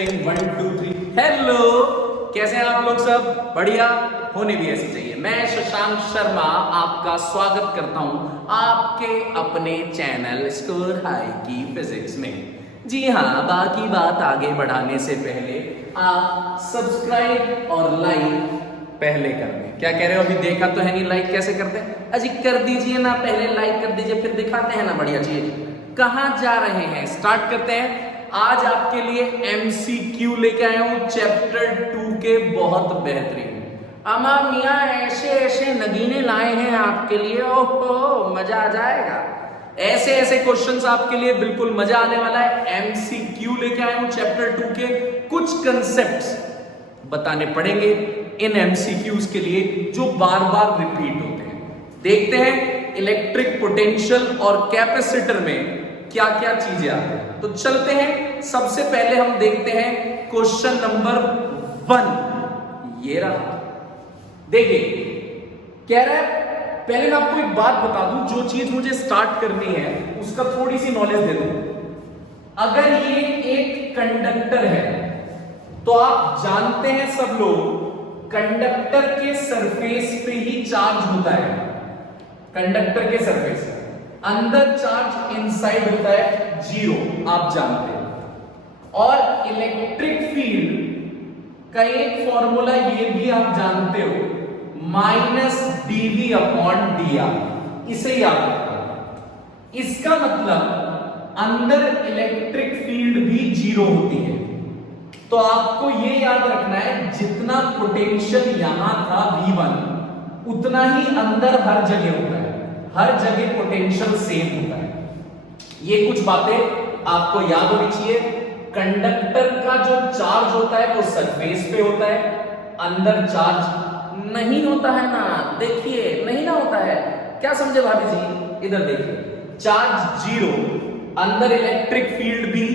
Testing 1 2 3 hello, कैसे हैं आप लोग? सब बढ़िया होने भी ऐसे चाहिए। मैं शशांक शर्मा आपका स्वागत करता हूं आपके अपने चैनल स्कोर हाई की फिजिक्स में। जी हाँ, बाकी बात आगे बढ़ाने से पहले आप सब्सक्राइब और लाइक पहले कर दें। क्या कह रहे हो? अभी देखा तो है नहीं, लाइक कैसे करते हैं? अजी कर दीजिए ना, पहले लाइक कर दीजिए, फिर दिखाते हैं ना बढ़िया चीज। कहां जा रहे हैं? स्टार्ट करते हैं। आज आपके लिए MCQ लेके आया हूं चैप्टर 2 के, बहुत बेहतरीन। अमा मियाँ ऐसे ऐसे नगीने लाए हैं आपके लिए, ओहो मजा आ जाएगा। ऐसे ऐसे क्वेश्चंस आपके लिए बिल्कुल मजा आने वाला है। MCQ लेके आया हूं चैप्टर 2 के, कुछ कंसेप्ट्स बताने पड़ेंगे इन MCQs के लिए जो बार बार रिपीट होते हैं। देखते हैं इलेक्ट्रिक पोटेंशियल और कैपेसिटर में क्या क्या चीजें आती हैं। तो चलते हैं, सबसे पहले हम देखते हैं क्वेश्चन नंबर 1। ये रहा, देखिए कह रहा है, पहले मैं आपको एक बात बता दूं, जो चीज मुझे स्टार्ट करनी है उसका थोड़ी सी नॉलेज दे दूं। अगर ये एक कंडक्टर है तो आप जानते हैं सब लोग, कंडक्टर के सरफेस पे ही चार्ज होता है। कंडक्टर के सरफेस अंदर चार्ज इनसाइड होता है जीरो, आप जानते हैं। और इलेक्ट्रिक फील्ड का एक फॉर्मूला ये भी आप जानते हो, -dV/dr। इसे याद रखना। इसका मतलब अंदर इलेक्ट्रिक फील्ड भी जीरो होती है। तो आपको ये याद रखना है, जितना पोटेंशियल यहां था V1, उतना ही अंदर हर जगह होता है। हर जगह पोटेंशियल सेम होता है। ये कुछ बातें आपको याद होनी चाहिए। कंडक्टर का जो चार्ज होता है वो सरफेस पे होता है, अंदर चार्ज नहीं होता है ना। देखिए नहीं ना होता है, क्या समझे भाभी जी? इधर देखिए, चार्ज जीरो, अंदर इलेक्ट्रिक फील्ड भी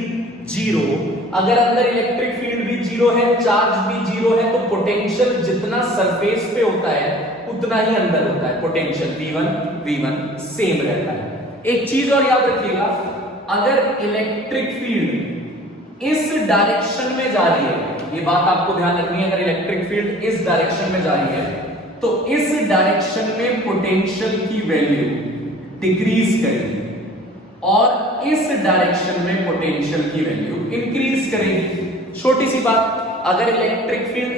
जीरो। अगर अंदर इलेक्ट्रिक फील्ड भी जीरो है, चार्ज भी जीरो है, तो पोटेंशियल जितना सरफेस पे होता है उतना ही अंदर होता है। पोटेंशियल V1 सेम रहता है। एक चीज और याद रखिएगा, अगर इलेक्ट्रिक फील्ड इस डायरेक्शन में जा रही है, ये बात आपको ध्यान रखनी है, अगर इलेक्ट्रिक फील्ड इस डायरेक्शन में जा रही है तो इस डायरेक्शन में पोटेंशियल की वैल्यू डिक्रीज करेगी और इस डायरेक्शन में पोटेंशियल की वैल्यू इंक्रीज करेगी। छोटी सी बात, अगर इलेक्ट्रिक फील्ड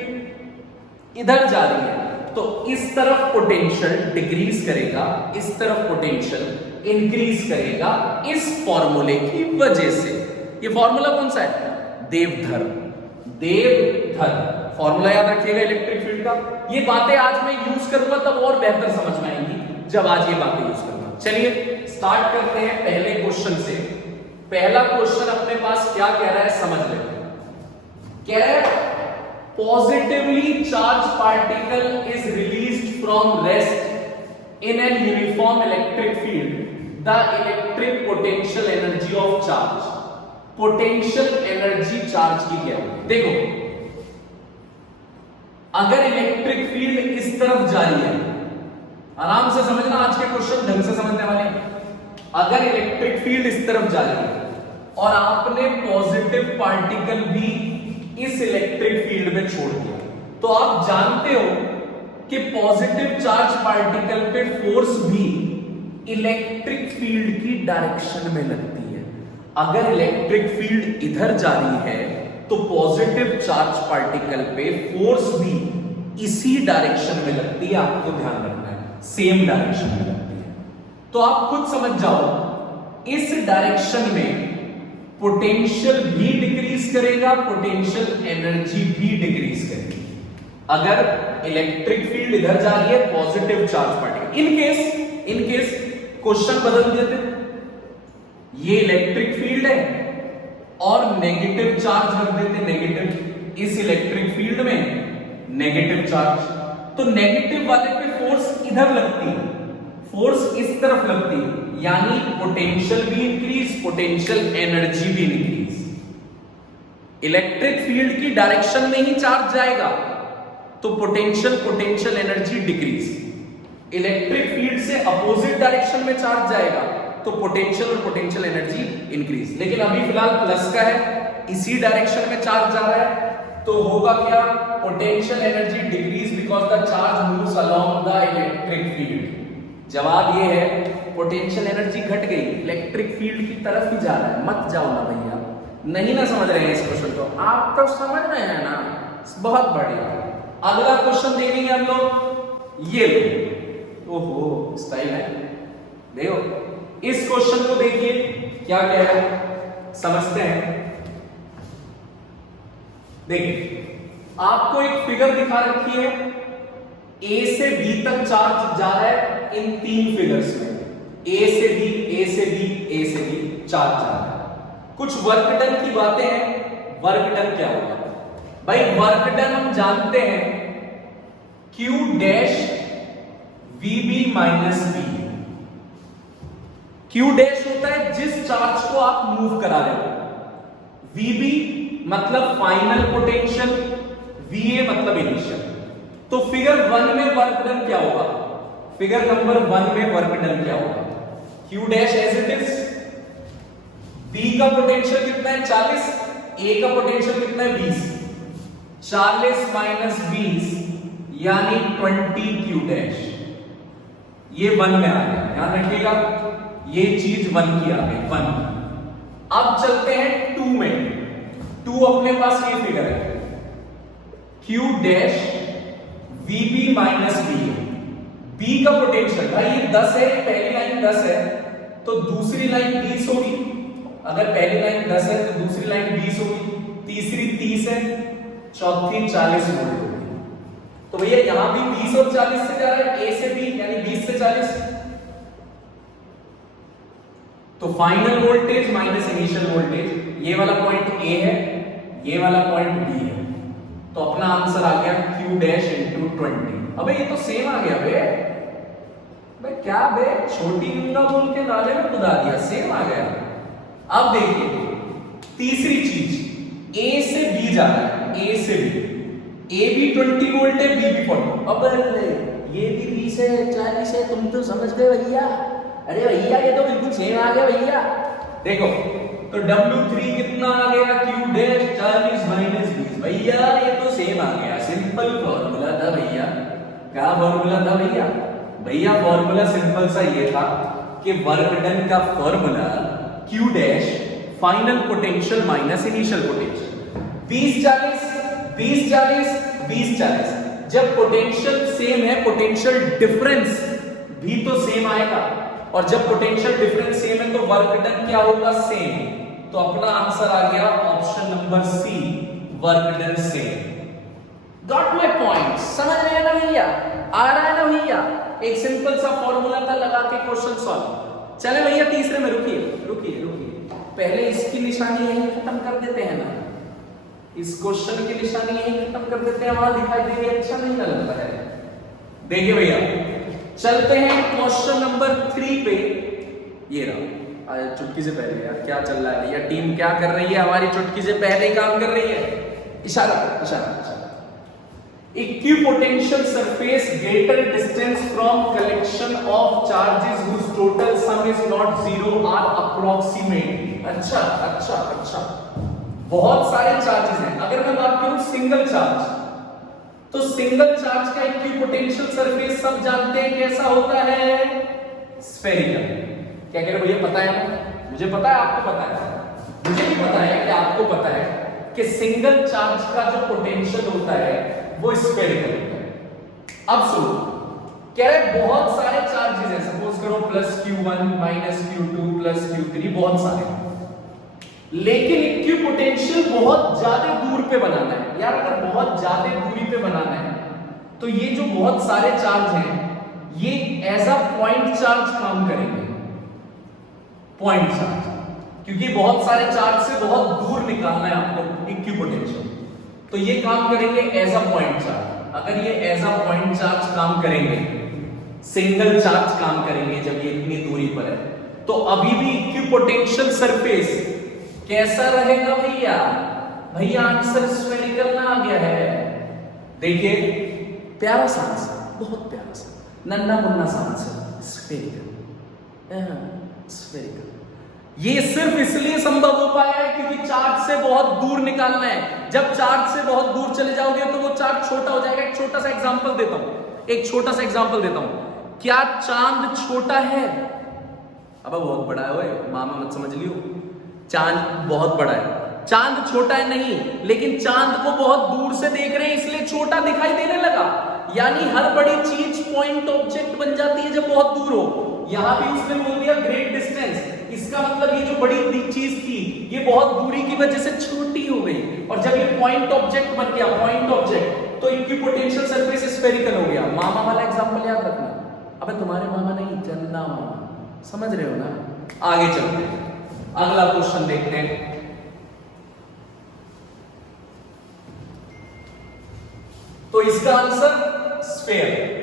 इधर जा रही है तो इस तरफ पोटेंशियल डिक्रीज करेगा, इस तरफ पोटेंशियल इंक्रीज करेगा, इस फॉर्मूले की वजह से। ये फॉर्मूला कौन सा है? देवधर फॉर्मूला याद रखिएगा इलेक्ट्रिक फील्ड का। ये बातें आज मैं यूज करूंगा तब और बेहतर समझ में आएंगी, जब आज ये बातें यूज करूंगा। चलिए स्टार्ट करते हैं पहले क्वेश्चन से। पहला क्वेश्चन अपने पास क्या कह रहा है समझ लेते हैं। कह रहा है, positively charged particle is released from rest in an uniform electric field. The electric potential energy of charge. Potential energy charge की क्या है? देखो, अगर इलेक्ट्रिक फील्ड इस तरफ जा रही है, आराम से समझना, आज के क्वेश्चन ढंग से समझने वाले हैं। अगर इलेक्ट्रिक फील्ड इस तरफ जा रही है और आपने पॉजिटिव पार्टिकल भी इस इलेक्ट्रिक फील्ड में छोड़ दिया, तो आप जानते हो कि पॉजिटिव चार्ज पार्टिकल पे फोर्स भी इलेक्ट्रिक फील्ड की डायरेक्शन में लगती है। अगर इलेक्ट्रिक फील्ड इधर जा रही है तो पॉजिटिव चार्ज पार्टिकल पे फोर्स भी इसी डायरेक्शन में लगती है। आपको ध्यान रखना है, सेम डायरेक्शन में लगती है। तो आप खुद समझ जाओ, इस डायरेक्शन में पोटेंशियल भी डिक्रीज करेगा, पोटेंशियल एनर्जी भी डिक्रीज करेगी। अगर इलेक्ट्रिक फील्ड इधर जा रही है, positive charge particle, in case question बदल देते, ये इलेक्ट्रिक फील्ड है और नेगेटिव चार्ज रख देते, नेगेटिव, इस इलेक्ट्रिक फील्ड में नेगेटिव चार्ज, तो नेगेटिव वाले पे फोर्स इधर लगती है, फोर्स इस तरफ लगती है, यानी पोटेंशियल भी इंक्रीज, पोटेंशियल एनर्जी भी इंक्रीज। इलेक्ट्रिक फील्ड की डायरेक्शन में ही चार्ज जाएगा तो potential energy decrease. Electric field से अपोजिट डायरेक्शन में चार्ज जाएगा तो पोटेंशियल और पोटेंशियल एनर्जी इंक्रीज। लेकिन अभी फिलहाल प्लस का है, इसी डायरेक्शन में चार्ज जा रहा है, तो होगा क्या, potential energy decrease because the charge moves along the electric field. जवाब ये है पोटेंशियल एनर्जी घट गई, इलेक्ट्रिक फील्ड की तरफ ही जा रहा है। मत जाओ ना भैया, नहीं ना समझ रहे हैं इस क्वेश्चन को, आप तो समझ रहे हैं ना, बहुत बढ़िया। अगला क्वेश्चन देखेंगे हम लोग, ये लो, ओहो स्टाइल है, देखो इस क्वेश्चन को देखिए क्या कह रहा है, समझते हैं। देखिए आपको एक फिगर दिखा रखी है, ए से बी तक चार्ज जा रहा है इन तीन फिगर्स में, ए से बी, ए से बी, ए से बी चार्ज जा रहा है। कुछ वर्क डन की बातें हैं, वर्क डन क्या होगा भाई, वर्क डन हम जानते हैं Q dash VB minus B. Q dash होता है जिस चार्ज को आप मूव करा रहे हो, VB मतलब फाइनल पोटेंशियल, VA मतलब इनिशियल। तो फिगर 1 में वर्क डन क्या होगा, फिगर नंबर 1 में वर्क डन क्या होगा, Q dash as it is, B का पोटेंशियल कितना है 40, A का पोटेंशियल कितना है 20, 40 माइनस 20 यानी 20 Q डैश, ये 1 में आ गया, ध्यान रखिएगा ये चीज 1 की आ गई, 1। अब चलते हैं 2 में, 2 अपने पास ये फिगर है, Q dash VB minus B, B का पोटेंशियल भाई ये 10 है, पहली लाइन 10 है तो दूसरी लाइन 20 होगी, अगर पहली लाइन 10 है तो दूसरी लाइन 20 होगी, तीसरी 30 है, चौथी 40 वोल्ट होगी। तो भैया यहां भी 20 और 40 से जा रहा है, ए से बी यानी 20 से 40, तो final voltage minus initial voltage, ये वाला पॉइंट ए है, ये वाला पॉइंट बी है, तो अपना आंसर आ गया Q डैश इंटू 20। अबे ये तो सेम आ गया बे, भाई क्या बे, छोटी गंगा बोल के नाले में कुदा दिया, सेम आ गया। अब देखिए तीसरी चीज, A से B जा रहा है, A से B, A भी 20 वोल्ट है, B भी 40, अब ये भी 20 है 40 है, तुम तो समझ गए भैया, अरे भैया ये तो बिल्कुल सेम आ गया भैया। देखो तो W3 कितना आ गया, Q डैश 40 माइनस 20, भैया ये तो सेम आ गया, सिंपल फॉर्मूला था भैया। क्या फॉर्मूला था भैया, भैया फॉर्मूला सिंपल सा ये था कि वर्क डन का formula Q dash final potential minus initial potential, 20 40 20 40 20 40, जब पोटेंशियल सेम है पोटेंशियल डिफरेंस भी तो सेम आएगा, और जब पोटेंशियल डिफरेंस सेम है तो वर्क डन क्या होगा, सेम। तो अपना आंसर आ गया option number C, work done same. Got my point, समझ रहे हैं ना भैया, आ रहा है ना भैया, एक सिंपल सा फॉर्मूला था लगा के क्वेश्चन सॉल्व। चले भैया तीसरे में, रुकिए रुकिए रुकिए, पहले इसकी निशानी यही खत्म कर देते हैं ना, इस क्वेश्चन की निशानी यही खत्म कर देते हैं, वहां दिखाई दे रही है, अच्छा नहीं लगता है। देखिए भैया चलते हैं क्वेश्चन नंबर 3 पे, ये रहा। चुटकी से पहले यार क्या चल रहा है भैया, टीम क्या कर रही है हमारी, चुटकी से पहले ही काम कर रही है, इशारा इशारा इशारा। Equipotential surface greater distance from collection of charges whose total sum is not zero are approximate। अच्छा अच्छा अच्छा, बहुत सारे चार्जेस हैं। अगर मैं बात करूं सिंगल चार्ज, तो सिंगल चार्ज का इक्विपोटेंशियल सरफेस सब जानते हैं कैसा होता है, स्फेरिकल। क्या कह रहे भैया, पता है ना, मुझे पता है, आपको पता है, मुझे भी पता है कि आपको पता है कि सिंगल चार्ज का जो पोटेंशियल होता है वो स्फेरिकल होता है। अब सुनो, कह रहे बहुत सारे चार्जेस हैं, सपोज करो plus Q1 minus Q2 plus Q3, बहुत सारे, लेकिन इक्विपोटेंशियल बहुत ज्यादा दूर पे बनाना है यार। अगर बहुत ज्यादा दूरी पे बनाना है तो ये जो बहुत सारे चार्ज हैं ये एज अ पॉइंट चार्ज काम करेंगे, पॉइंट चार्ज, क्योंकि बहुत सारे चार्ज से बहुत दूर निकालना है आपको इक्विपोटेंशियल, तो ये काम करेंगे एज अ पॉइंट चार्ज। अगर ये एज अ पॉइंट चार्ज काम करेंगे, सिंगल चार्ज काम करेंगे जब ये इतनी दूरी पर है, तो अभी भी इक्विपोटेंशियल सरफेस कैसा रहेगा भैया, भैया आंसर स्फेरिकल ना आ गया है। देखिए प्यारा सा आंसर, बहुत प्यारा सा, नन्ना मुन्ना सा आंसर, स्फेरिकल। स्फेरिकल। ये सिर्फ इसलिए संभव हो पाया है क्योंकि चार्ज से बहुत दूर निकालना है। जब चार्ज से बहुत दूर चले जाओगे तो वो चार्ज छोटा हो जाएगा। एक छोटा सा एग्जांपल देता हूं, क्या चांद छोटा है? अब बहुत बड़ा है, ओए मामा मत समझ लियो, चांद बहुत बड़ा है। चांद छोटा है नहीं, लेकिन चांद को बहुत दूर से देख रहे हैं इसलिए छोटा दिखाई देने लगा। यानी हर बड़ी चीज पॉइंट ऑब्जेक्ट बन जाती है जब बहुत दूर हो। यहां भी उसने बोल दिया ग्रेट डिस्टेंस, इसका मतलब ये जो बड़ी चीज थी ये बहुत दूरी की वजह से छोटी हो गई, और जब ये पॉइंट ऑब्जेक्ट बन गया, पॉइंट ऑब्जेक्ट, तो इक्विपोटेंशियल सरफेस स्फेरिकल हो गया। मामा वाला एग्जांपल याद रखना। अबे तुम्हारे मामा नहीं, चंदा मामा, समझ रहे हो ना? आगे चलते हैं, अगला क्वेश्चन देखते हैं। तो इसका आंसर स्फेयर।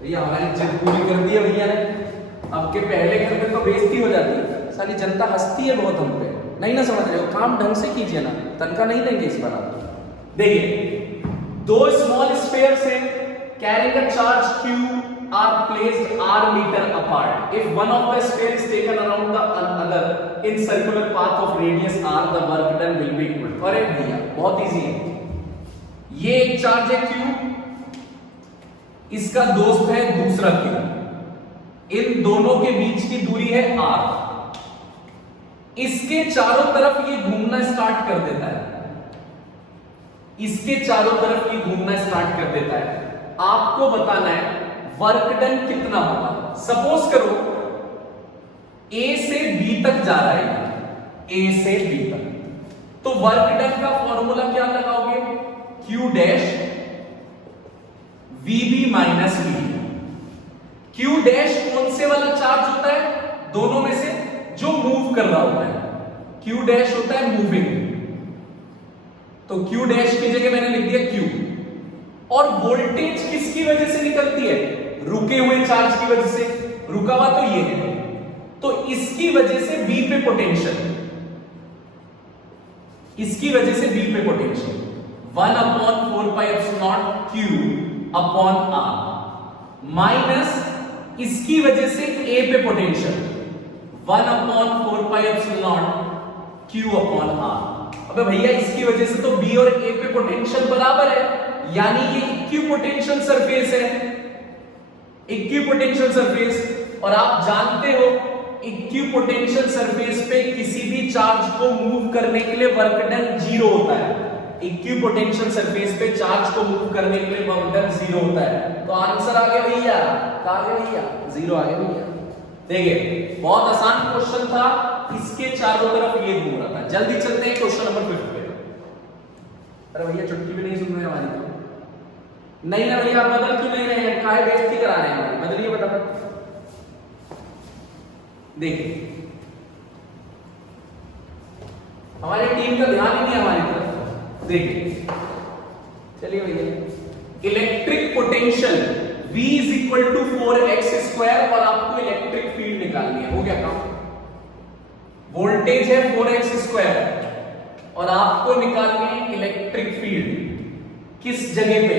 भैया हमारी जिद पूरी कर दी है भैया ने। अब के पहले घर में तो बेइज्जती हो जाती है, सारी जनता हंसती है बहुत हम पे। नहीं ना समझ रहे हो, काम ढंग से कीजिए ना, तनख्वाह नहीं देंगे इस बार आप। देखिए, दो स्मॉल स्फेयर्स हैं carrying a charge q are placed r meter apart. If one of the sphere is taken around the other in circular path of radius r, the work done will be equal. अरे भैया बहुत easy है। ये एक charge है q, इसका दोस्त है दूसरा q, इन दोनों के बीच की दूरी है r। इसके चारों तरफ ये घूमना स्टार्ट कर देता है, आपको बताना है वर्क डन कितना होगा। सपोज करो A से B तक जा रहा है, A से B तक, तो वर्क डन का फॉर्मूला क्या लगाओगे? Q dash VB minus V। Q dash कौन से वाला चार्ज होता है? दोनों में से जो मूव कर रहा होता है। Q डैश होता है मूविंग, तो Q डैश की जगह मैंने लिख दिया Q। और वोल्टेज किसकी वजह से निकलती है? रुके हुए चार्ज की वजह से। रुका हुआ तो ये है, तो इसकी वजह से B पे potential, 1/4πε0 Q upon R minus इसकी वजह से A पे पोटेंशियल 1/4πε0 Q अपॉन R। अबे भैया इसकी वजह से तो B और A पे पोटेंशियल बराबर है, यानी ये इक्विपोटेंशियल सरफेस है, इक्विपोटेंशियल सरफेस। और आप जानते हो इक्विपोटेंशियल सरफेस पे किसी भी चार्ज को मूव करने के लिए वर्क डन 0 होता है। इक्विपोटेंशियल सरफेस पे चार्ज को मूव करने के लिए वर्क डन 0 होता है। तो आंसर आ गया भैया, कहां आ गया भैया? 0 आ गया भैया। देखिए बहुत आसान क्वेश्चन था, इसके चारों तरफ ये घूम रहा था। जल्दी चलते हैं क्वेश्चन नंबर 5 पे। अरे भैया चुटकी भी नहीं सुन रहे हमारी तो। नहीं ना भैया, बदल क्यों नहीं रहे हैं? काहे बेइज्जती करा रहे हैं हमारी? बदलिए बता। देखिए हमारी टीम का ध्यान ही नहीं है हमारी तरफ। देखिए चलिए भैया, electric potential V is equal to 4x² और आपको इलेक्ट्रिक फील्ड निकालनी है। हो गया काम? वोल्टेज है 4x² और आपको निकालनी है इलेक्ट्रिक फील्ड। किस जगह पे?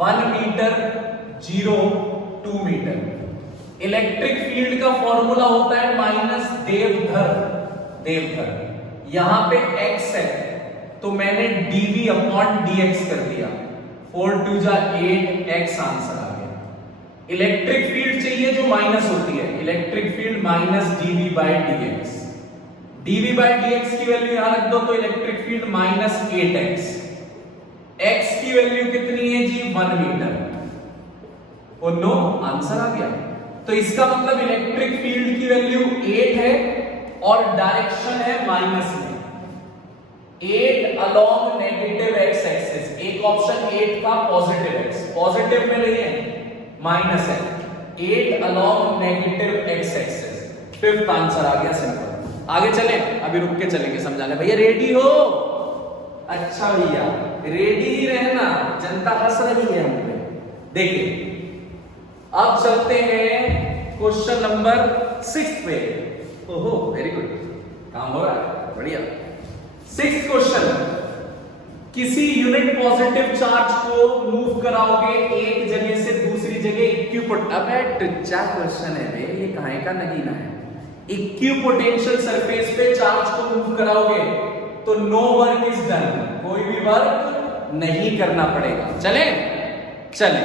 1 मीटर 0 2 मीटर। इलेक्ट्रिक फील्ड का फॉर्मूला होता है माइनस देवधर। यहां पे x है तो मैंने dv अपॉन dx कर दिया, 4 2 जा 8x आंसर आ गया। इलेक्ट्रिक फील्ड चाहिए जो माइनस होती है, electric field minus dv by dx। dv by dx की वैल्यू यहां रख दो तो electric field minus 8x। x की वैल्यू कितनी है जी? 1 मीटर। और नो आंसर आ गया। तो इसका मतलब इलेक्ट्रिक फील्ड की वैल्यू 8 है और डायरेक्शन है माइनस में। 8 अलोंग नेगेटिव x एक्सिस। एक ऑप्शन 8 का पॉजिटिव x, पॉजिटिव में नहीं है, माइनस है। 8 along negative x axis. Fifth answer आ गया सिंपल। आगे चले, अभी रुक के चलेंगे समझाने। भैया रेडी हो? अच्छा भैया रेडी ही रहना, जनता हंस रही है हम पे। देखिए अब चलते हैं क्वेश्चन नंबर 6 पे। ओहो वेरी गुड, काम हो रहा है, बढ़िया। 6th क्वेश्चन, किसी यूनिट पॉजिटिव चार्ज को मूव कराओगे एक जगह से दूसरी जगह इक्विपोटेंशियल, अबे टच्चा क्वेश्चन है बे, ये काहे का नगीना है। इक्विपोटेंशियल सरफेस पे चार्ज को मूव कराओगे तो नो वर्क इज डन, कोई भी वर्क नहीं करना पड़ेगा। चले चले,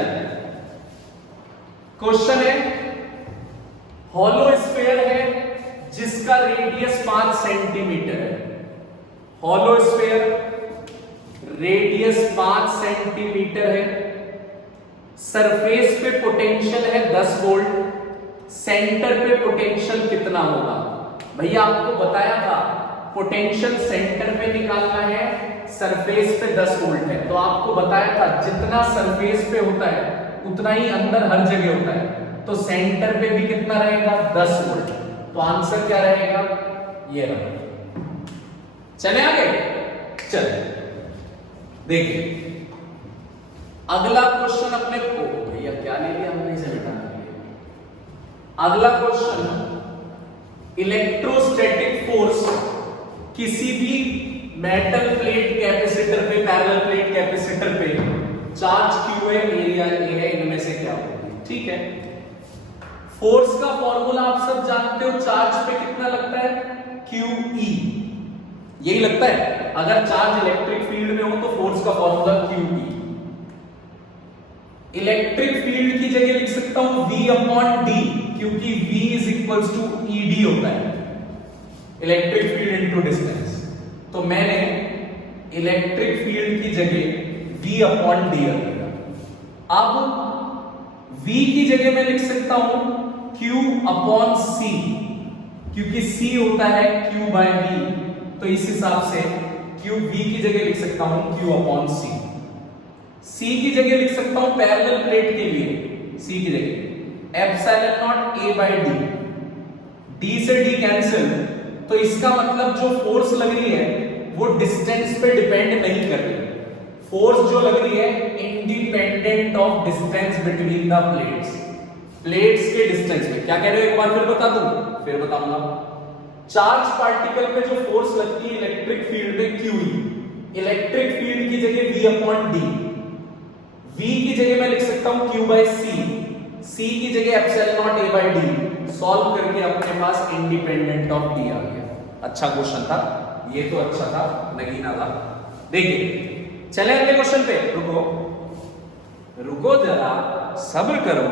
क्वेश्चन है हॉलो स्फीयर है जिसका रेडियस 5 सेंटीमीटर है। हॉलो स्फीयर रेडियस 5 सेंटीमीटर है, सरफेस पे पोटेंशियल है 10 वोल्ट, सेंटर पे पोटेंशियल कितना होगा? भैया आपको बताया था पोटेंशियल सेंटर पे निकालना है, सरफेस पे 10 वोल्ट है, तो आपको बताया था जितना सरफेस पे होता है उतना ही अंदर हर जगह होता है, तो सेंटर पे भी कितना रहेगा? 10 वोल्ट। तो आंसर क्या रहेगा? ये रहा। चले आगे, चले देखिए अगला क्वेश्चन अपने को, भैया क्या ले लिया हमने इसे मिटाने के लिए। अगला क्वेश्चन, इलेक्ट्रोस्टैटिक फोर्स किसी भी मेटल प्लेट कैपेसिटर पे, पैरेलल प्लेट कैपेसिटर पे चार्ज क्यू है, एरिया ए है, इनमें से क्या होगी? ठीक है, फोर्स का फॉर्मूला आप सब जानते हो, चार्ज पे कितना लगता है? QE, यही लगता है। अगर चार्ज इलेक्ट्रिक फील्ड में हो तो फोर्स का फॉर्मूला QE। इलेक्ट्रिक फील्ड की जगह लिख सकता हूं V/d, क्योंकि V is equals to ED होता है, इलेक्ट्रिक फील्ड इनटू डिस्टेंस। तो मैंने इलेक्ट्रिक फील्ड की जगह V/d रख दिया। अब V की जगह मैं लिख सकता हूं Q/c, क्योंकि C होता है Q/V, तो इस हिसाब से V की जगह लिख सकता हूं Q/c। C की जगह लिख सकता हूं पैरेलल प्लेट के लिए, C की जगह ε0 A/d, D से D कैंसिल, तो इसका मतलब जो फोर्स लग रही है वो डिस्टेंस पे डिपेंड नहीं कर रही। फोर्स जो लग रही है independent of distance between the plates, plates के डिस्टेंस पे। क्या कह रहे हो, एक बार फिर बता दूं? फिर बताऊंगा। चार्ज पार्टिकल पे जो फोर्स लगती है इलेक्ट्रिक फील्ड में QE, इलेक्ट्रिक फील्ड की जगह V/d, V की जगह मैं लिख सकता हूं Q/c, C की जगह ε0 A/d, सॉल्व करके अपने पास इंडिपेंडेंट ऑफ D आ गया। अच्छा क्वेश्चन था ये, तो अच्छा था, नगीना था। देखिए चले अगले क्वेश्चन पे, रुको जरा, सब्र करो।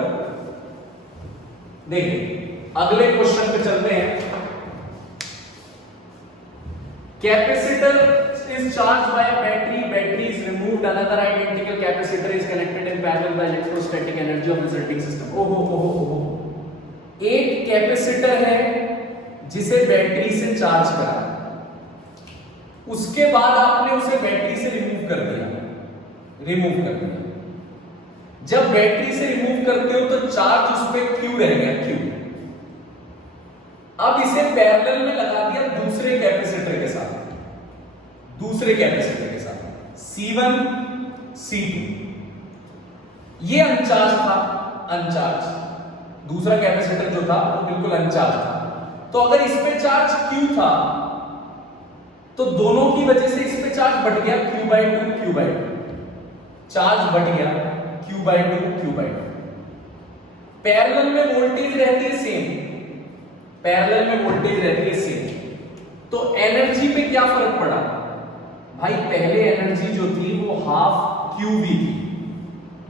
देखिए अगले क्वेश्चन पे चलते हैं। Capacitor is charged by a battery, battery is removed, another identical capacitor is connected in parallel by electrostatic energy of resulting system। ओहो, एक कैपेसिटर है जिसे बैटरी से चार्ज करा, उसके बाद आपने उसे बैटरी से रिमूव कर दिया। जब बैटरी से रिमूव करते हो तो चार्ज उस पे Q रह गया, Q। अब इसे पैरेलल में लगा दिया दूसरे कैपेसिटर के साथ, C1 C2, ये अनचार्ज था, दूसरा कैपेसिटर जो था वो बिल्कुल अनचार्ज था। तो अगर इस पे चार्ज Q था तो दोनों की वजह से इस पे चार्ज बढ़ गया Q/2, चार्ज बढ़ गया Q/2। पैरेलल में वोल्टेज रहती है सेम, तो एनर्जी पे क्या फर्क पड़ा भाई? पहले एनर्जी जो थी वो हाफ QV थी,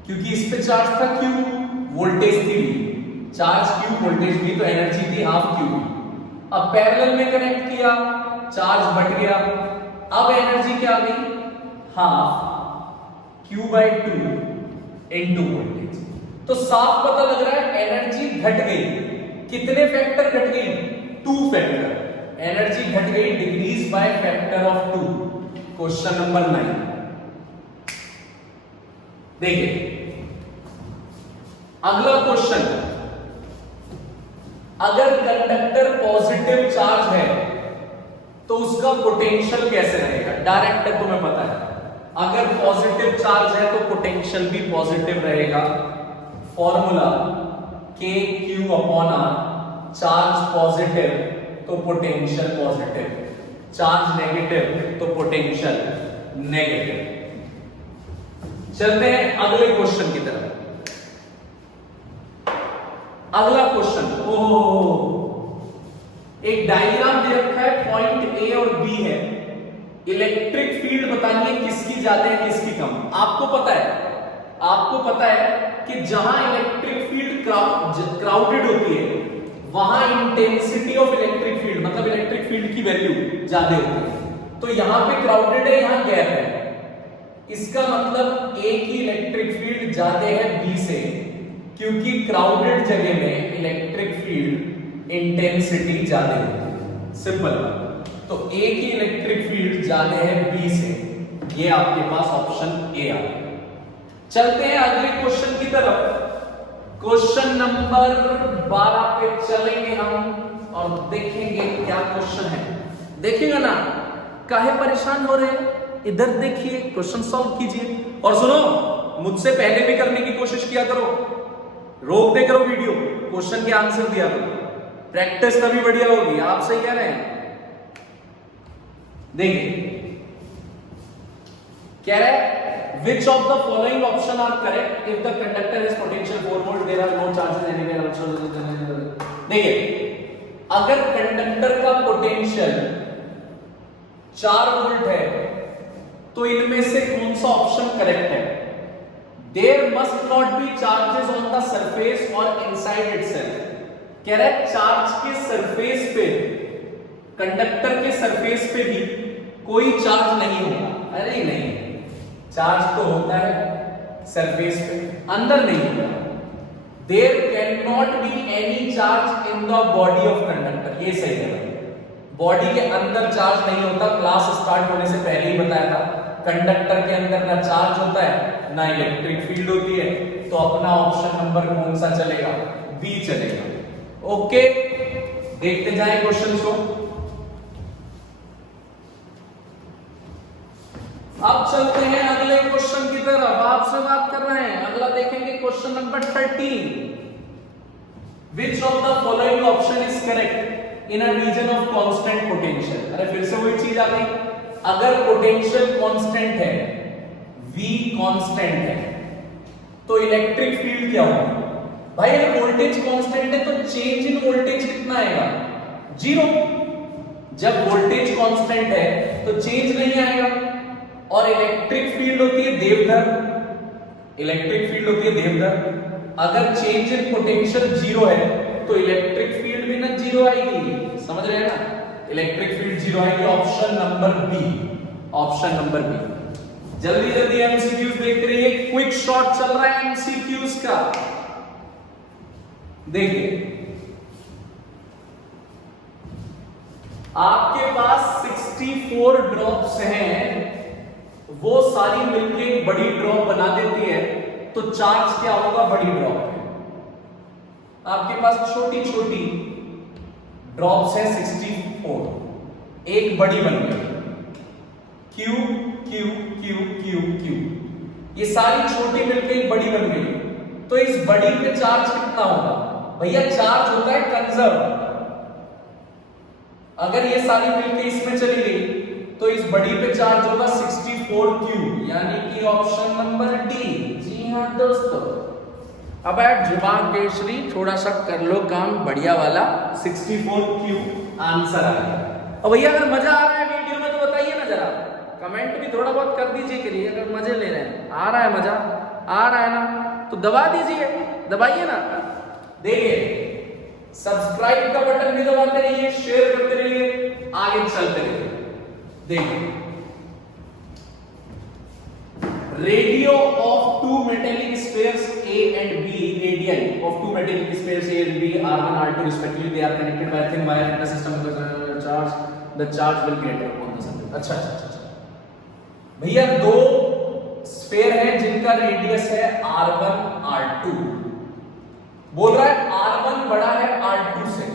क्योंकि इस पे चार्ज था Q, वोल्टेज थी V, charge Q voltage V, तो एनर्जी थी हाफ QV। अब पैरेलल में कनेक्ट किया, चार्ज बढ़ गया, अब एनर्जी क्या आ गई? Half Q/2 into voltage. तो साफ पता लग रहा है एनर्जी घट गई। कितने फैक्टर घट गई? 2 फैक्टर। एनर्जी घट गई, decrease by factor of 2। Question number 9 देखिए अगला क्वेश्चन, अगर कंडक्टर पॉजिटिव चार्ज है तो उसका पोटेंशियल कैसे रहेगा? डायरेक्ट तुम्हें पता है, अगर पॉजिटिव चार्ज है तो पोटेंशियल भी पॉजिटिव रहेगा। फॉर्मूला KQ/R, चार्ज पॉजिटिव तो पोटेंशियल पॉजिटिव, चार्ज नेगेटिव तो पोटेंशियल नेगेटिव। चलते हैं अगले क्वेश्चन की तरफ। अगला क्वेश्चन, ओहो, एक डायग्राम दे रखा है, पॉइंट ए और बी है, इलेक्ट्रिक फील्ड बतानी है किसकी ज्यादा है किसकी कम। आपको पता है कि जहां इलेक्ट्रिक फील्ड क्राउडेड होती है वहां इंटेंसिटी ऑफ इलेक्ट्रिक फील्ड मतलब इलेक्ट्रिक फील्ड की वैल्यू ज्यादा होती है। तो यहां पे क्राउडेड है, यहां गैप है, इसका मतलब ए की इलेक्ट्रिक फील्ड ज्यादा है बी से, क्योंकि क्राउडेड जगह में इलेक्ट्रिक फील्ड इंटेंसिटी ज्यादा होती है। सिंपल। तो ए की इलेक्ट्रिक फील्ड ज्यादा है बी से, ये आपके पास ऑप्शन ए आ गया। चलते हैं अगले क्वेश्चन की तरफ। क्वेश्चन नंबर 12 पे चलेंगे हम और देखेंगे क्या क्वेश्चन है। देखिएगा ना, काहे परेशान हो रहे हैं, इधर देखिए, क्वेश्चन सॉल्व कीजिए। और सुनो, मुझसे पहले भी करने की कोशिश किया करो, रोक दे करो वीडियो, क्वेश्चन के आंसर दिया करो, प्रैक्टिस तभी बढ़िया होगी। आप सही कह रहे हैं। देखिए कह रहा है which of the following option are correct if the conductor has potential 4 volt, there are no charges anywhere also। देखिए, अगर कंडक्टर का पोटेंशियल 4 वोल्ट है तो इनमें से कौन सा ऑप्शन करेक्ट है? There must not be charges on the surface or inside itself। कह रहा है चार्ज के सरफेस पे, कंडक्टर के सरफेस पे भी कोई चार्ज नहीं होगा। अरे नहीं, चार्ज तो होता है सरफेस पे, अंदर नहीं होगा। There cannot be any charge in the body of conductor। ये सही है, बॉडी के अंदर चार्ज नहीं होता। क्लास स्टार्ट होने से पहले ही बताया था, कंडक्टर के अंदर ना चार्ज होता है ना इलेक्ट्रिक फील्ड होती है। तो अपना ऑप्शन नंबर कौन सा चलेगा? बी चलेगा। ओके, देखते जाएं क्वेश्चन को। अब चलते हैं अगले क्वेश्चन की तरफ, आपसे बात कर रहे हैं। अगला देखेंगे question number 13। Which of the following option is correct in a region of constant potential? अरे फिर से वही चीज आ गई। अगर पोटेंशियल कांस्टेंट है, V कांस्टेंट है, तो इलेक्ट्रिक फील्ड क्या होगा? भाई अगर वोल्टेज कांस्टेंट है तो चेंज इन वोल्टेज कितना आएगा? 0। जब वोल्टेज कांस्टेंट है तो चेंज नहीं आएगा। और इलेक्ट्रिक फील्ड होती है देवधर, अगर चेंज इन पोटेंशियल 0 है तो इलेक्ट्रिक फील्ड भी ना 0 आएगी। समझ रहे हैं ना, इलेक्ट्रिक फील्ड 0 आएगी। Option number B. जल्दी जल्दी एमसीक्यूज देख रही है, क्विक शॉट चल रहा है एमसीक्यूज का। देखिए, आपके पास 64 ड्रॉप्स हैं, वो सारी मिलके एक बड़ी ड्रॉप बना देती है, तो चार्ज क्या होगा? बड़ी ड्रॉप है। आपके पास छोटी छोटी ड्रॉप्स है 64, एक बड़ी बन गई, Q Q Q Q Q, ये सारी छोटी मिलके एक बड़ी बन गई। तो इस बड़ी पे चार्ज कितना होगा? भैया चार्ज होता है कंजर्व। अगर ये सारी मिलके इसमें चली गई तो इस बड़ी पे चार्ज होगा 64Q, यानी कि ऑप्शन नंबर डी। जी हाँ दोस्तों, अब जुबान केसरी थोड़ा सा कर लो काम बढ़िया वाला, 64Q आंसर आ गया। और भैया अगर मजा आ रहा है वीडियो में तो बताइए ना जरा, कमेंट भी थोड़ा बहुत कर दीजिए करिए। अगर मजे ले रहे हैं, आ रहा है मजा, आ रहा है ना, तो दबा दीजिए, दबाइए ना। देखिए, सब्सक्राइब का बटन भी दबाते रहिए, शेयर करते रहिए, आगे चलते रहिए। देखिए, radii of two metallic spheres A and B, radian of two metallic spheres A and B, R1 R2 respectively, they are connected by a thin wire in the system of the charge, the charge will get upon the surface। अच्छा, भैया दो sphere हैं जिनका radius है R1 R2। बोल रहा है R1 बड़ा है R2 से,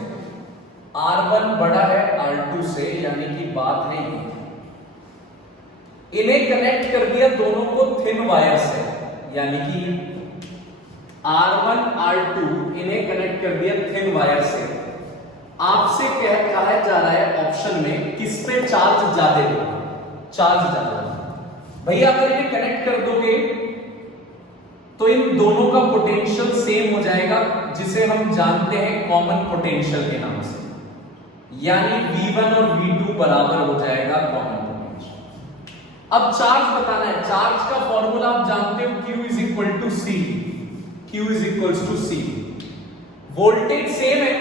R1 बड़ा है R2 से, यानी कि बात है ये। इन्हें कनेक्ट कर दिया दोनों को थिन वायर से, यानी कि R1 R2 इन्हें कनेक्ट कर दिया थिन वायर से। आपसे कहा जा रहा है ऑप्शन में किस पे चार्ज ज्यादा होगा? चार्ज ज्यादा। भैया अगर इन्हें कनेक्ट कर दोगे तो इन दोनों का पोटेंशियल सेम हो जाएगा, जिसे हम जानते हैं कॉमन पोटेंशियल के नाम से, यानी V1 और V2 बराबर हो जाएगा कॉमन पोटेंशियल। अब चार्ज बताना है। चार्ज का फॉर्मूला आप जानते हो, Q is equal to C। Q is equal to C। Voltage same है,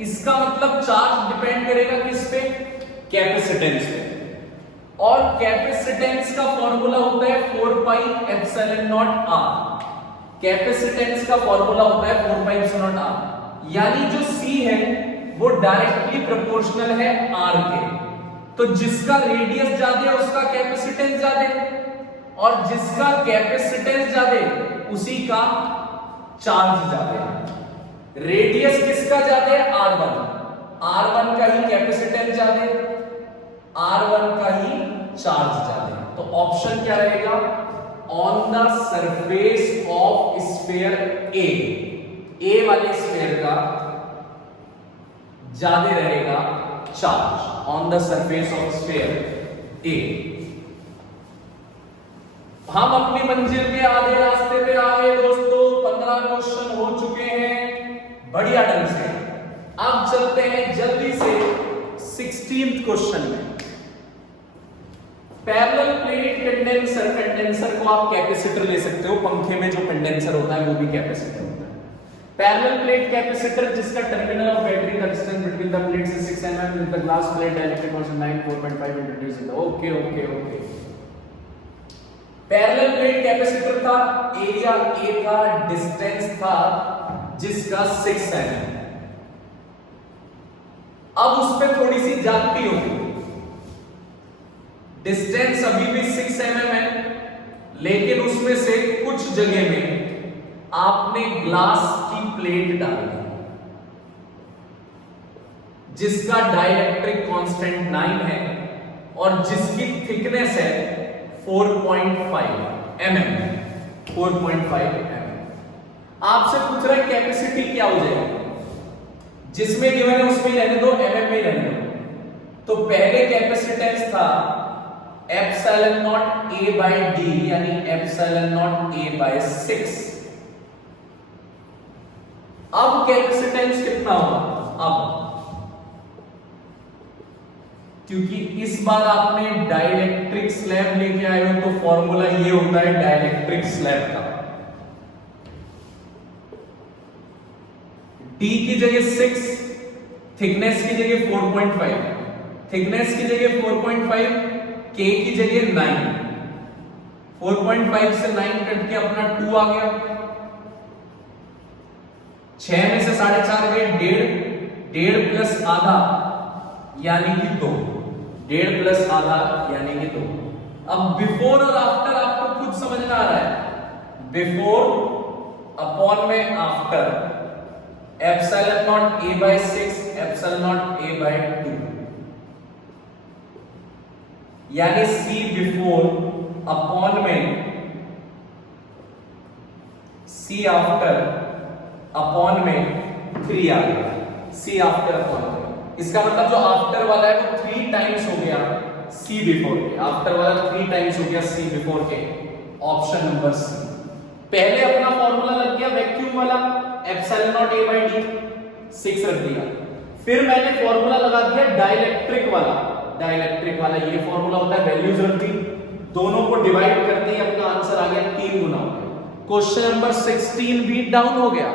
इसका मतलब चार्ज डिपेंड करेगा किस पे? कैपेसिटेंस पे। और कैपेसिटेंस का फॉर्मूला होता है 4 pi epsilon not R। Capacitance का फॉर्मूला होता है 4 पाई एप्सिलॉन नॉट R, यानी जो C है वो डायरेक्टली प्रोपोर्शनल है R के। तो जिसका रेडियस ज्यादा है उसका कैपेसिटेंस ज्यादा है, और जिसका कैपेसिटेंस ज्यादा है उसी का चार्ज ज्यादा है। रेडियस किसका ज्यादा है? R1 का ही कैपेसिटेंस ज्यादा है, R1 का ही चार्ज ज्यादा है। तो ऑप्शन क्या रहेगा? On the surface of sphere A वाले स्फीयर का ज्यादा रहेगा charge, on the surface of sphere A. हम अपनी मंजिल के आधे रास्ते पे आ गए दोस्तों। 15 क्वेश्चन हो चुके हैं बढ़िया ढंग से। अब चलते हैं जल्दी से 16th क्वेश्चन में। पैरेलल प्लेट कंडेंसर, कंडेंसर को आप कैपेसिटर ले सकते हो, पंखे में जो कंडेंसर होता है वो भी कैपेसिटर होता है। पैरेलल प्लेट कैपेसिटर जिसका टर्मिनल ऑफ बैटरी का distance between the plates is 6 mm with the glass plate dielectric constant 4.5 introduce in the okay. Parallel plate capacitor था, एरिया A था, डिस्टेंस था जिसका 6 mm। अब उस पे थोड़ी सी जाती होगी। डिस्टेंस अभी भी 6 mm है, लेकिन उसमें से कुछ जगह में आपने ग्लास की प्लेट डाली जिसका डाइलेक्ट्रिक कांस्टेंट 9 है और जिसकी थिकनेस है 4.5 mm। 4.5 mm। आपसे पूछ रहा है कैपेसिटी क्या हो जाएगी? जिसमें गिवन है उसमें रहने दो, mm में रहने दो। तो पहले कैपेसिटेंस था epsilon naught A by D, यानी एप्सिलॉन नॉट A बाय 6। अब कैपेसिटेंस कितना होगा? अब क्योंकि इस बार आपने डाइलेक्ट्रिक स्लैब लेके आए हो तो फॉर्मूला ये होता है डाइलेक्ट्रिक स्लैब का। D की जगह 6, थिकनेस की जगह 4.5, थिकनेस की जगह 4.5, K की जगह 9। 4.5 से 9 कट के अपना 2 आ गया। 6 में से 4.5 गए, 1.5 प्लस आधा यानी कि 2, 1.5 प्लस आधा यानी कि 2। अब बिफोर और आफ्टर आपको खुद समझना आ रहा है। बिफोर अपॉन में after, epsilon naught A by 6, epsilon naught A by 2, यानी C बिफोर अपॉन में C आफ्टर अपॉन में 3 आ गया। C आफ्टर अपॉन में, इसका मतलब जो आफ्टर वाला है वो 3 टाइम्स हो गया C बिफोर के। आफ्टर वाला 3 टाइम्स हो गया C बिफोर के। Option number C। पहले अपना फॉर्मूला लग गया वैक्यूम वाला, epsilon naught A by D, 6 रख दिया। फिर मैंने फॉर्मूला लगा दिया डाइलेक्ट्रिक वाला। डाइलेक्ट्रिक वाला ये फॉर्मूला होता है, वैल्यूज रख दी, दोनों को डिवाइड करते ही अपना आंसर आ गया 3 गुना हो गया। क्वेश्चन नंबर 16 भी डाउन हो गया।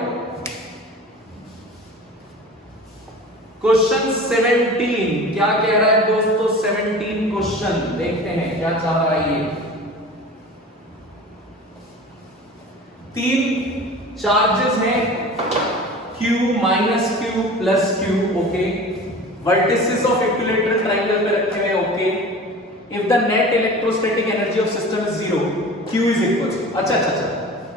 क्वेश्चन 17 क्या कह रहा है दोस्तों? 17 क्वेश्चन देखते हैं क्या चाह रहा है ये। 3 चार्जेस हैं, Q minus Q plus Q, okay. Vertices of equilateral triangle पे रखे हुए, okay. If the net electrostatic energy of system is 0, Q is equal to, अच्छा,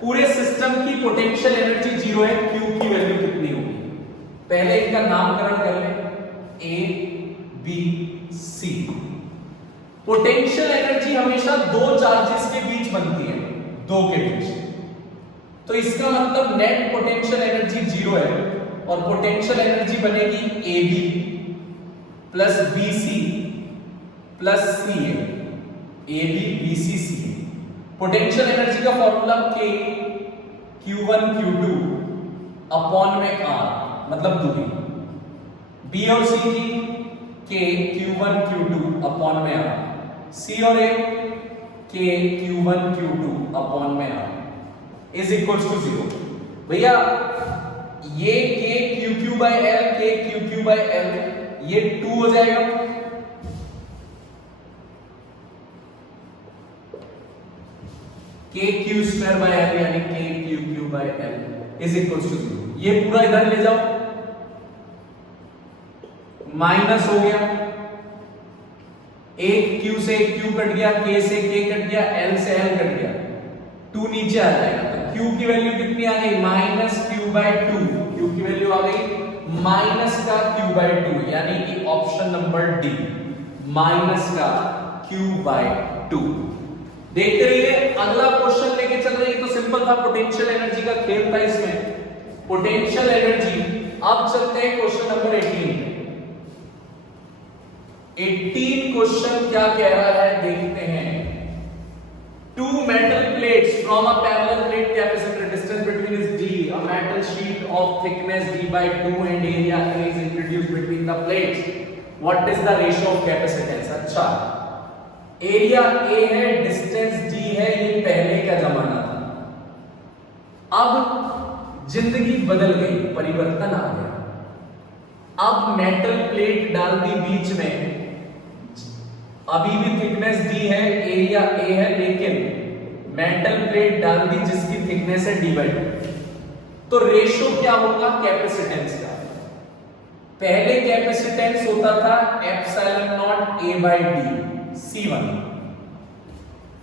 पूरे सिस्टम की पोटेंशियल एनर्जी 0 है, Q की वैल्यू कितनी होगी? पहले इनका नामकरण कर लें, A B C। Potential energy हमेशा 2 चार्जेस के बीच बनती है, 2 के बीच। तो इसका मतलब नेट पोटेंशियल एनर्जी 0 है और पोटेंशियल एनर्जी बनेगी AB plus BC plus C है। AB BC C। Potential energy का formula K Q1 Q2 upon में R, मतलब दूरी। B और C की K Q1 Q2 अपॉन में R, C और A K Q1 Q2 upon में R इज इक्वल्स टू 0। भैया ये K QQ by L, K QQ by L, ये 2 हो जाएगा। K Q square by L यानी K QQ by L is equals to 0। ये पूरा इधर ले जाओ, माइनस हो गया, एक Q से एक Q कट गया, K से K कट गया, L से L कट गया, 2 नीचे आ जाएगा। तो Q की वैल्यू कितनी आ गई? Minus Q by 2। Q की वैल्यू आ गई माइनस का Q बाय 2, यानी कि ऑप्शन नंबर डी, माइनस का Q बाय 2। देखते रहिए, अगला क्वेश्चन लेके चल रहे हैं। तो सिंपल था, पोटेंशियल एनर्जी का खेल था इसमें, पोटेंशियल एनर्जी। अब चलते हैं क्वेश्चन नंबर 18। 18 क्वेश्चन क्या कह रहा है देखते हैं। Two metal plates from a parallel plate capacitor, distance between is d, a metal sheet of thickness d by 2 and area A is introduced between the plates. What is the ratio of capacitance? अच्छा, area A है, distance d है, ये पहले का जमाना था। अब जिंदगी बदल गई, परिवर्तन आ गया। अब मेटल प्लेट डाल दी बीच में, अभी भी थिकनेस d है, एरिया A है, लेकिन मेटल प्लेट डाल दी जिसकी थिकनेस है d by 2। तो रेशो क्या होगा कैपेसिटेंस का? पहले कैपेसिटेंस होता था epsilon naught A by D C1।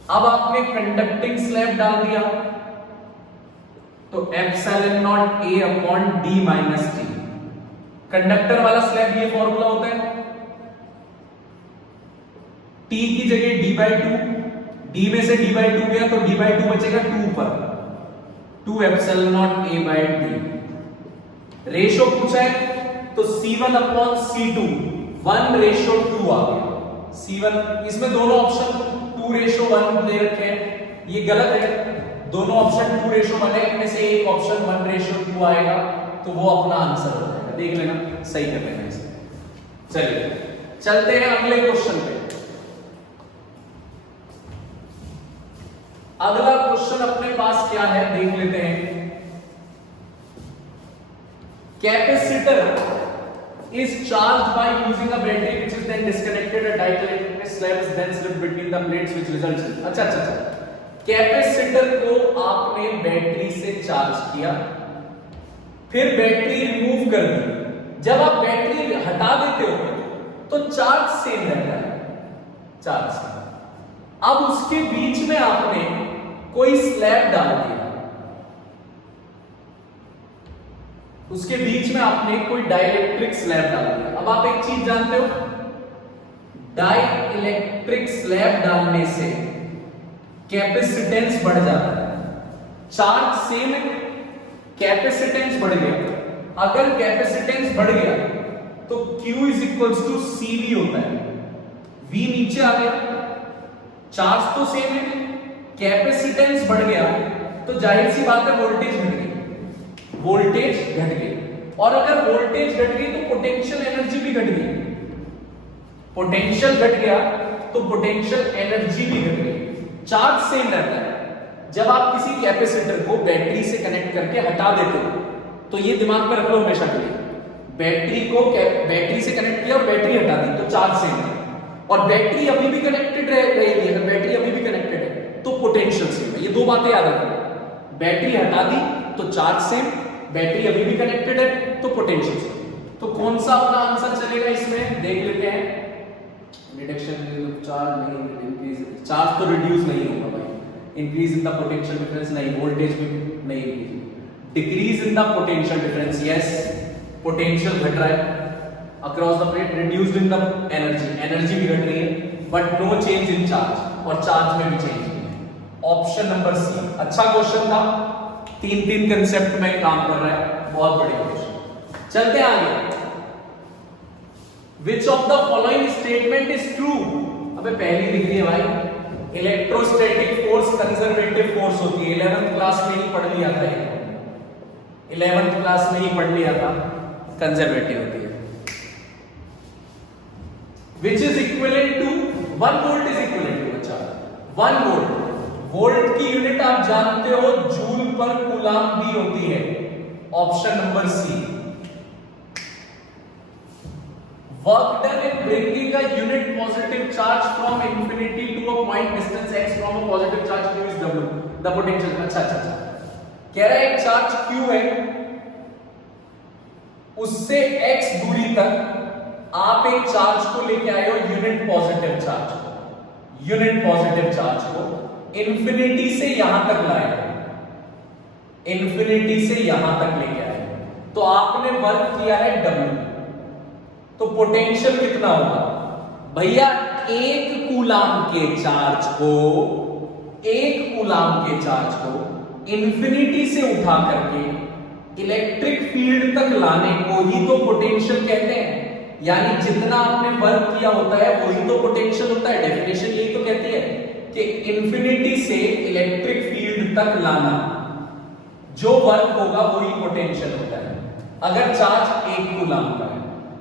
अब आपने कंडक्टिंग स्लैब डाल दिया तो epsilon naught A upon D minus T। Conductor वाला स्लैब ये फॉर्मूला होता है, T की जगह D by 2, D में से D by 2 गया तो D by 2 बचेगा 2 पर, 2 epsilon naught A by D। Ratio पूछा है तो C1 अपॉन C2 1:2 आ गया। C1, इसमें दोनों ऑप्शन 2:1 दे रखे हैं, ये गलत है। दोनों ऑप्शन 2:1 है, इनमें से एक ऑप्शन 1:2 आएगा, तो वो अपना आंसर हो जाएगा। देख लेना, सही कर लेना इसे। चलिए चलते हैं अगले क्वेश्चन पे। अगला क्वेश्चन अपने पास क्या है देख लेते हैं। Capacitor is charged by using a battery which is then disconnected, a dielectric slab is then slipped between the plates which results. अच्छा, कैपेसिटर को आपने बैटरी से चार्ज किया, फिर बैटरी रिमूव कर दी। जब आप बैटरी हटा देते हो तो चार्ज सेम रहता है, चार्ज सेम। अब उसके बीच में आपने कोई स्लैब डाल दिया, उसके बीच में आपने कोई डाइलेक्ट्रिक स्लैब डाल दिया। अब आप एक चीज जानते हो, डाइलेक्ट्रिक स्लैब डालने से कैपेसिटेंस बढ़ जाता है। चार्ज सेम है, कैपेसिटेंस बढ़ गया। अगर कैपेसिटेंस बढ़ गया तो Q is equals to CV होता है। V नीचे आ गया, चार्ज तो सेम है, कैपेसिटेंस बढ़ गया तो जाहिर सी बात है वोल्टेज घट गई, वोल्टेज घट गई। और अगर वोल्टेज घट गई तो पोटेंशियल एनर्जी भी घट गई। पोटेंशियल घट गया तो पोटेंशियल एनर्जी भी घट गई। चार्ज सेम रहता है। जब आप किसी कैपेसिटर को बैटरी से कनेक्ट करके हटा देते हो तो ये दिमाग में रख लो हमेशा के लिए, बैटरी को बैटरी से कनेक्ट किया और बैटरी हटा दी तो चार्ज सेम है, और बैटरी अभी भी कनेक्टेड रहेगी। अगर बैटरी अभी भी कनेक्टेड है तो पोटेंशियल सेम है। ये दो बातें याद रखो, बैटरी हटा दी तो चार्ज सेम, बैटरी अभी भी कनेक्टेड है तो पोटेंशियल सेम। तो कौन सा अपना आंसर चलेगा इसमें देख लेते हैं। रिडक्शन चार्ज नहीं, इंक्रीज, चार्ज तो रिड्यूस नहीं होगा भाई। Increase in the potential difference नहीं, वोल्टेज भी नहीं increase. Decrease in the potential difference, yes, potential घट रहा है across the plate. Reduced in the energy, energy भी घट रही है, but no change in charge, और चार्ज में भी चेंज नहीं है। Option number C. अच्छा क्वेश्चन था, तीन कंसेप्ट में काम कर रहा है, बहुत बढ़िया क्वेश्चन। चलते आगे। Which of the following statement is true? अबे पहली दिख रही है भाई, इलेक्ट्रोस्टैटिक फोर्स कंजर्वेटिव फोर्स होती है, 11th क्लास में ही पढ़ लिया था ये, 11th क्लास में ही पढ़ लिया था, कंजर्वेटिव होती है। Which is equivalent to 1 volt is equivalent to, अच्छा 1 वोल्ट, वोल्ट की यूनिट आप जानते हो जूल पर कूलाम भी होती है, option number C. Work done in bringing a unit positive charge from infinity to a point distance x from a positive charge q is w. The potential, अच्छा अच्छा अच्छा कह रहा है एक चार्ज q है, उससे x दूरी तक आप एक चार्ज को लेके आए हो, यूनिट पॉजिटिव चार्ज को, यूनिट पॉजिटिव चार्ज को इंफिनिटी से यहां तक लाए, इंफिनिटी से यहां तक लेके आए, तो आपने वर्क किया है w, तो पोटेंशियल कितना होगा भैया, एक कूलाम के चार्ज को, एक कूलाम के चार्ज को इंफिनिटी से उठा करके इलेक्ट्रिक फील्ड तक लाने को ही तो पोटेंशियल कहते हैं। यानी जितना आपने वर्क किया होता है वही तो पोटेंशियल होता है, डेफिनेशन यही तो कहती है कि इंफिनिटी से इलेक्ट्रिक फील्ड तक लाना, जो वर्क होगा वही पोटेंशियल होता है। अगर चार्ज एक कूलाम का है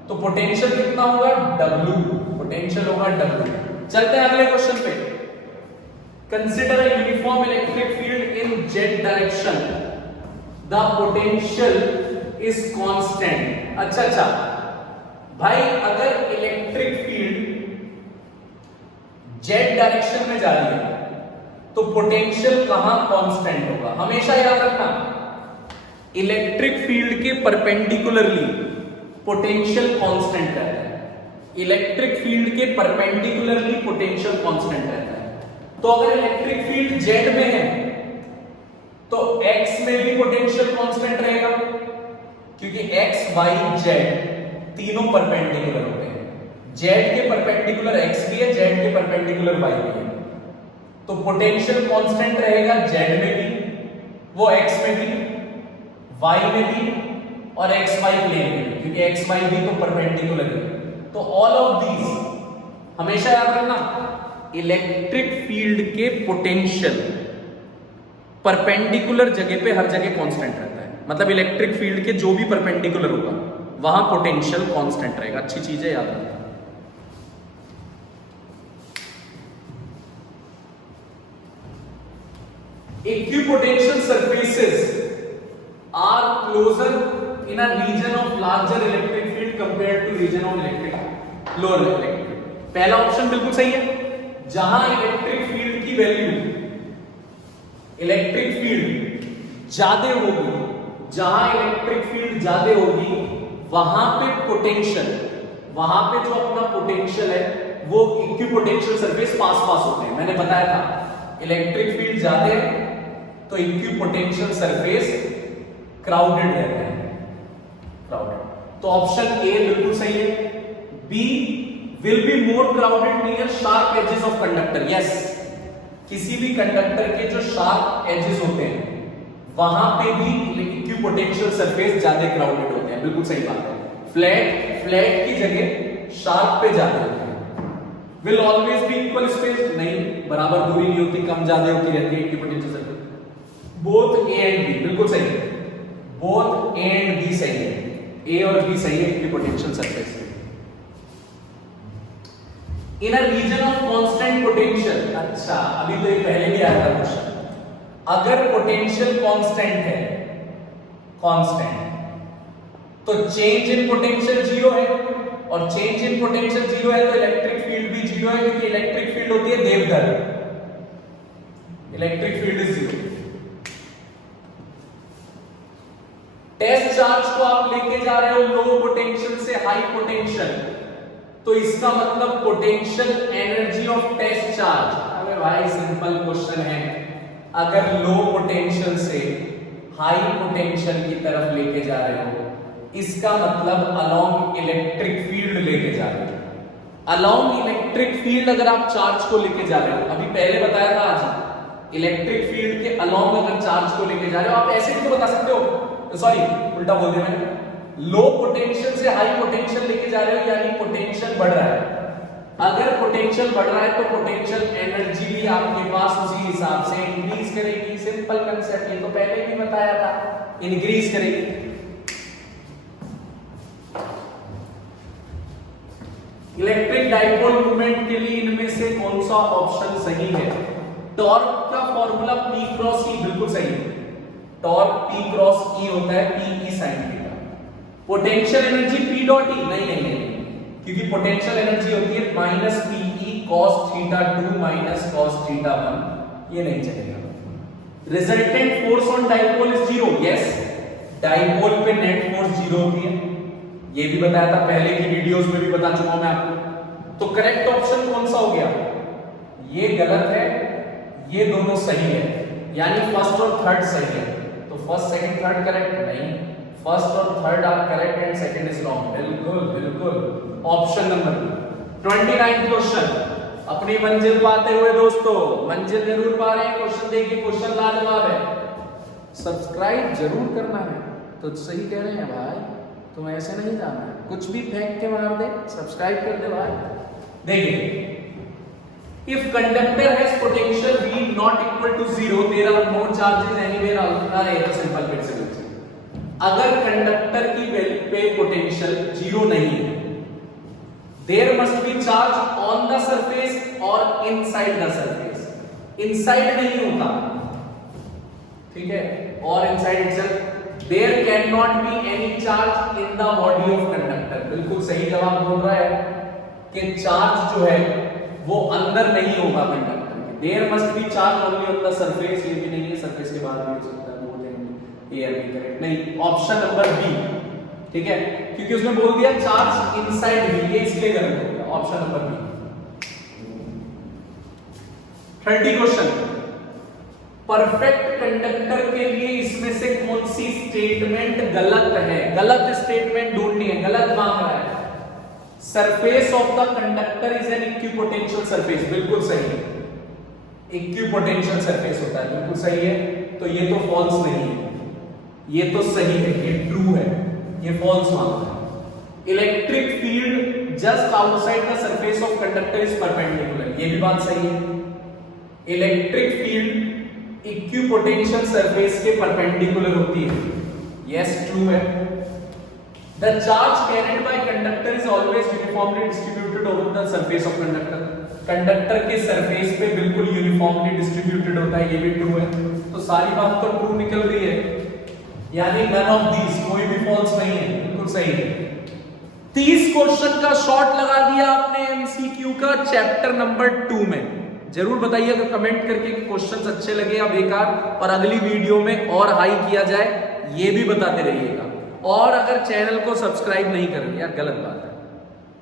तो पोटेंशियल कितना होगा, W, पोटेंशियल होगा W। चलते हैं अगले क्वेश्चन पे। Consider a uniform electric field in Z direction, the potential is constant. अच्छा अच्छा भाई, अगर इलेक्ट्रिक फील्ड जेड डायरेक्शन में जा रही है तो पोटेंशियल कहां कांस्टेंट होगा, हमेशा याद रखना, इलेक्ट्रिक फील्ड के परपेंडिकुलरली पोटेंशियल कांस्टेंट रहता है, इलेक्ट्रिक फील्ड के परपेंडिकुलरली पोटेंशियल कांस्टेंट रहता है। तो अगर इलेक्ट्रिक फील्ड जेड में है तो एक्स में भी पोटेंशियल कांस्टेंट रहेगा, क्योंकि एक्स वाई जेड तीनों परपेंडिकुलर होते हैं, जेड के परपेंडिकुलर एक्स भी है, जेड के परपेंडिकुलर वाई भी है, तो पोटेंशियल कांस्टेंट रहेगा जेड में भी, वो एक्स में भी, वाई में भी और एक्स वाई प्लेन में भी, क्योंकि एक्स वाई भी तो परपेंडिकुलर है। तो ऑल ऑफ दीज हमेशा याद रखना, इलेक्ट्रिक फील्ड के पोटेंशियल परपेंडिकुलर जगह पे हर जगह कांस्टेंट रहता है, मतलब इलेक्ट्रिक फील्ड के जो भी परपेंडिकुलर होगा वहां पोटेंशियल कांस्टेंट रहेगा। अच्छी चीज है, याद रखना। Equipotential surfaces are closer in a region of larger electric field compared to region of electric lower electric field। पहला ऑप्शन बिल्कुल सही है, जहां इलेक्ट्रिक फील्ड की वैल्यू, इलेक्ट्रिक फील्ड ज्यादा होगी, जहां इलेक्ट्रिक फील्ड ज्यादा होगी वहां पे पोटेंशियल, वहां पे जो अपना पोटेंशियल है वो इक्विपोटेंशियल सरफेस पास पास होते हैं। मैंने बताया था इलेक्ट्रिक फील्ड ज्यादा है तो इक्विपोटेंशियल सरफेस क्राउडेड रहता है, क्राउडेड। तो ऑप्शन ए बिल्कुल सही है। B will be more crowded near sharp edges of conductor. Yes, किसी भी कंडक्टर के जो शार्प एजेस होते हैं वहां पे भी इक्विपोटेंशियल सरफेस ज्यादा क्राउडेड होते हैं, बिल्कुल सही बात है। फ्लैट की जगह शार्प पे ज्यादा होते हैं। Will always be equal space, नहीं, बराबर दूरी नहीं होती, कम ज्यादा होती रहती है equipotential surface. Both A and B बिल्कुल सही है, बोथ ए एंड बी सही है, ए और बी सही है equipotential surface. In a region of constant potential, अच्छा अभी तो ये पहले भी आया था क्वेश्चन, अगर पोटेंशियल कांस्टेंट है, कांस्टेंट, तो चेंज इन पोटेंशियल जीरो है, और चेंज इन पोटेंशियल जीरो है तो इलेक्ट्रिक फील्ड भी जीरो है, क्योंकि इलेक्ट्रिक फील्ड होती है Deodhar, electric field is zero. Test charge को आप लेके जा रहे हो लो पोटेंशियल से हाई पोटेंशियल, तो इसका मतलब potential energy of test charge, अबे भाई सिंपल क्वेश्चन है, अगर लो पोटेंशियल से हाई पोटेंशियल की तरफ लेके जा रहे हो इसका मतलब अलोंग इलेक्ट्रिक फील्ड लेके जा रहे हो। अलोंग इलेक्ट्रिक फील्ड अगर आप चार्ज को लेके जा रहे हो, अभी पहले बताया था आज, इलेक्ट्रिक फील्ड के अलोंग अगर चार्ज को लेके जा रहे हो, आप ऐसे भी तो बता सकते हो, सॉरी उल्टा बोल दिया मैंने, लो पोटेंशियल से हाई पोटेंशियल लेके जा रहे हो यानी पोटेंशियल बढ़ रहा है, अगर पोटेंशियल बढ़ रहा है तो पोटेंशियल एनर्जी भी आपके पास उसी हिसाब से इंक्रीज करेगी। सिंपल कंसेप्ट, ये तो पहले भी बताया था, इंक्रीज करेगी। इलेक्ट्रिक डाइपोल मूवमेंट के लिए इनमें से कौन सा ऑप्शन सही है? टॉर्क का फॉर्मूला P क्रॉस E, बिल्कुल सही है। टॉर्क P क्रॉस E होता है PE sin theta. Potential energy P dot E, नहीं, क्योंकि पोटेंशियल एनर्जी होती है minus PE cos theta 2 minus cos theta 1, ये नहीं चलेगा। Resultant force on dipole is zero, yes, dipole पे नेट फोर्स जीरो होती है, ये भी बताया था पहले की वीडियोस में भी बता चुका हूं मैं आपको। तो करेक्ट ऑप्शन कौन सा हो गया? ये गलत है, ये दोनों सही है, यानी फर्स्ट और थर्ड सही है। तो फर्स्ट सेकंड थर्ड करेक्ट नहीं, फर्स्ट और third are correct and second is wrong. बिल्कुल ऑप्शन नंबर 29 क्वेश्चन। अपनी मंजिल पाते हुए दोस्तों, मंजिल जरूर पा रहे हैं। क्वेश्चन देखिए, क्वेश्चन लाजवाब है। सब्सक्राइब जरूर करना है। तो सही कह रहे हैं भाई, तुम ऐसे नहीं जाना है, कुछ भी फेंक के मार दे, सब्सक्राइब कर दे भाई। देखिए, if conductor has potential V not equal to 0 there are no charges anywhere alpha A, simple principle. अगर कंडक्टर की पे पोटेंशियल 0 नहीं है, there must be charge on the surface और इनसाइड द सरफेस। इनसाइड नहीं होता, ठीक है, और inside itself there cannot be any charge in the body of conductor। बिल्कुल सही जवाब बोल रहा है कि चार्ज जो है वो अंदर नहीं होगा कंडक्टर के। there must be charge only on the surface, ये भी नहीं है, सरफेस के बाहर भी हो सकता है, बोल देंगे एयर भी करेक्ट नहीं, ऑप्शन नंबर बी, ठीक है, क्योंकि उसने बोल दिया चार्ज इनसाइड भी, ये इसलिए गलत हो गया, option number B. 30 question. Perfect conductor के लिए इसमें से कौन सी स्टेटमेंट गलत है? गलत स्टेटमेंट ढूंढनी है, गलत मांग रहा है। Surface of the conductor is an equipotential surface, बिल्कुल सही है, इक्विपोटेंशियल सरफेस होता है, बिल्कुल सही है। तो ये तो फॉल्स नहीं है, ये तो सही है, ये ट्रू है, ये फॉल्स मांग रहा है। Electric field just outside the surface of conductor is perpendicular, ये भी बात सही है। इलेक्ट्रिक फील्ड इक्विपोटेंशियल सरफेस के परपेंडिकुलर होती है, यस ट्रू है। The charge carried by conductor is always uniformly distributed over the surface of conductor. Conductor के सरफेस पे बिल्कुल यूनिफॉर्मली डिस्ट्रीब्यूटेड होता है, ये भी ट्रू है। तो सारी बात तो ट्रू निकल रही है, यानी नन ऑफ दीज, कोई भी फॉल्स नहीं है, बिल्कुल सही है। 30 क्वेश्चन का शॉर्ट लगा दिया आपने एमसीक्यू का चैप्टर नंबर 2 में। जरूर बताइएगा कमेंट करके कि क्वेश्चंस अच्छे लगे या बेकार, और अगली वीडियो में और हाई किया जाए, ये भी बताते रहिएगा। और अगर चैनल को सब्सक्राइब नहीं कर रहे, यार गलत बात है,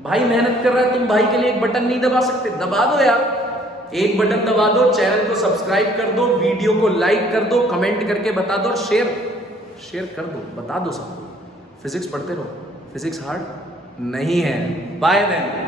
भाई मेहनत कर रहा है, तुम भाई के लिए एक बटन नहीं दबा सकते? दबा दो यार, एक बटन दबा दो, चैनल को सब्सक्राइब कर दो, वीडियो को लाइक कर दो, कमेंट करके बता दो, और शेयर कर दो, बता दो सबको। फिजिक्स पढ़ते रहो, फिजिक्स हार्ड नहीं है। Bye then.